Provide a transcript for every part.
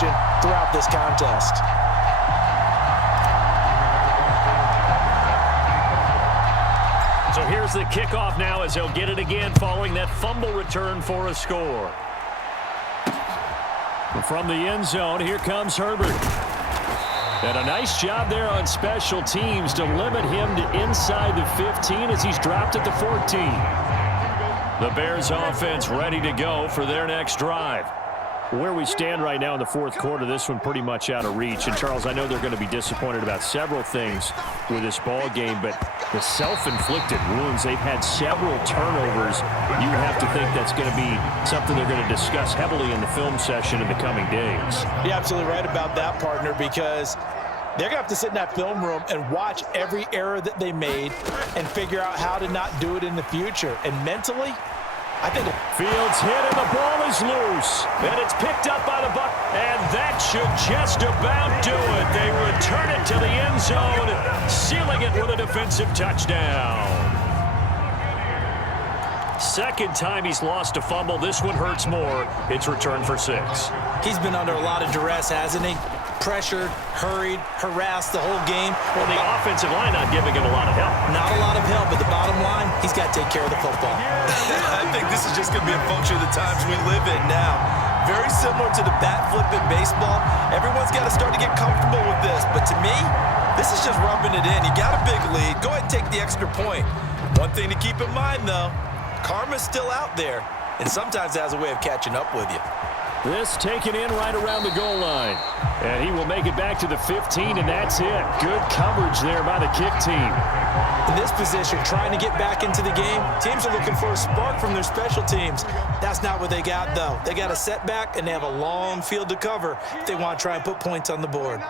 motion throughout this contest. So here's the kickoff now as he'll get it again following that fumble return for a score. From the end zone, here comes Herbert. And a nice job there on special teams to limit him to inside the 15 as he's dropped at the 14. The Bears offense ready to go for their next drive. Where we stand right now in the fourth quarter, this one pretty much out of reach. And, Charles, I know they're going to be disappointed about several things with this ball game, but the self-inflicted wounds, they've had several turnovers. You have to think that's going to be something they're going to discuss heavily in the film session in the coming days. You're absolutely right about that, partner, because they're going to have to sit in that film room and watch every error that they made and figure out how to not do it in the future. And mentally, I think Fields hit and the ball is loose. And it's picked up by the Buck. And that should just about do it. They return it to the end zone, sealing it with a defensive touchdown. Second time he's lost a fumble. This one hurts more. It's returned for 6. He's been under a lot of duress, hasn't he? Pressured, hurried, harassed the whole game. Well, the offensive line not giving him a lot of help. Not a lot of help, but the bottom line, he's got to take care of the football. I think this is just going to be a function of the times we live in now. Very similar to the bat flip in baseball. Everyone's got to start to get comfortable with this. But to me, this is just rubbing it in. You got a big lead. Go ahead and take the extra point. One thing to keep in mind, though, karma's still out there, and sometimes it has a way of catching up with you. This taken in right around the goal line. And he will make it back to the 15, and that's it. Good coverage there by the kick team. In this position, trying to get back into the game, teams are looking for a spark from their special teams. That's not what they got, though. They got a setback, and they have a long field to cover if they want to try and put points on the board.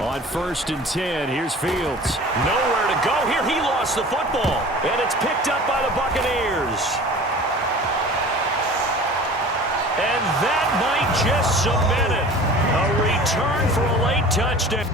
On 1st and 10, here's Fields. Nowhere to go here. He lost the football, and it's picked up by the Buccaneers. And that might just cement it. A return for a late touchdown.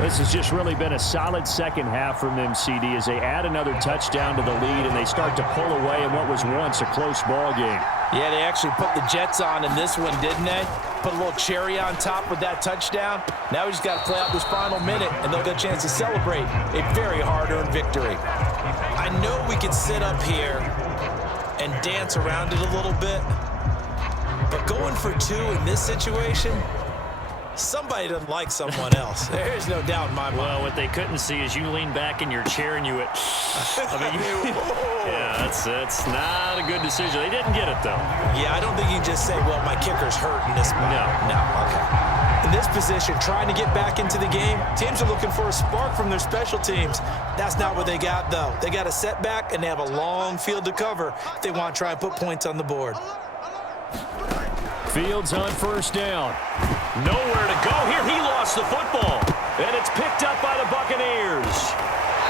This has just really been a solid second half from them, CD, as they add another touchdown to the lead and they start to pull away in what was once a close ball game. Yeah, they actually put the Jets on in this one, didn't they? Put a little cherry on top with that touchdown. Now we just got to play out this final minute, and they'll get a chance to celebrate a very hard-earned victory. I know we can sit up here and dance around it a little bit, but going for 2 in this situation, somebody doesn't like someone else. There's no doubt in my mind. Well, what they couldn't see is you lean back in your chair and you went, yeah, that's not a good decision. They didn't get it, though. Yeah, I don't think you can just say, well, my kicker's hurt in this spot. No, okay. In this position, trying to get back into the game, teams are looking for a spark from their special teams. That's not what they got, though. They got a setback, and they have a long field to cover if they want to try and put points on the board. Fields on 1st down. Nowhere to go here. He lost the football. And it's picked up by the Buccaneers.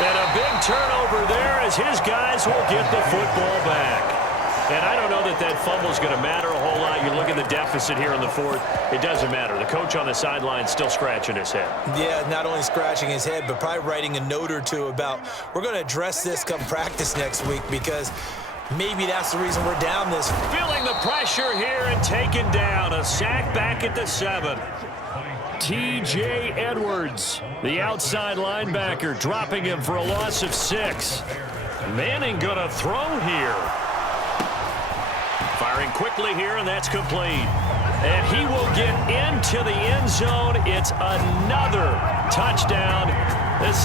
And a big turnover there as his guys will get the football back. And I don't know that that fumble is going to matter a whole lot. You look at the deficit here in the 4th. It doesn't matter. The coach on the sideline still scratching his head. Yeah, not only scratching his head, but probably writing a note or two about, we're going to address this come practice next week, because maybe that's the reason we're down this. Feeling the pressure here and taken down. A sack back at the 7. T.J. Edwards, the outside linebacker, dropping him for a loss of 6. Manning gonna throw here. Firing quickly here, and that's complete. And he will get into the end zone. It's another touchdown. This